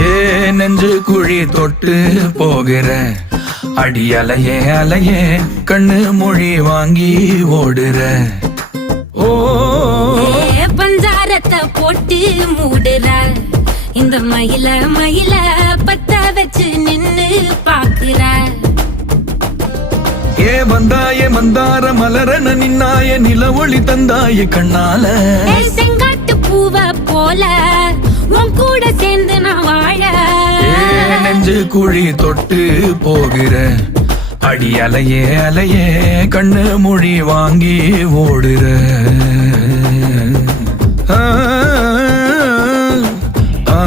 ஏ நெஞ்சு குழி தொட்டு போகிற அடி அலையே அலையே கண்ணு மொழி வாங்கி ஓடுற. ஓ பஞ்சாரத்தை போட்டு மூடுற இந்த மயில மயில பத்த வச்சு நின்னு பாக்குற. ஏ வந்தாய மந்தார மலரன நின்னாய நில ஒளி தந்தாய கண்ணால. செங்காட்டு பூவ போல உன் கூட சேர்ந்து நான் வாழ. நெஞ்சு குழி தொட்டு போகிற அடி அலையே அலையே கண்ணு மொழி வாங்கி ஓடுற. ஆ ஆ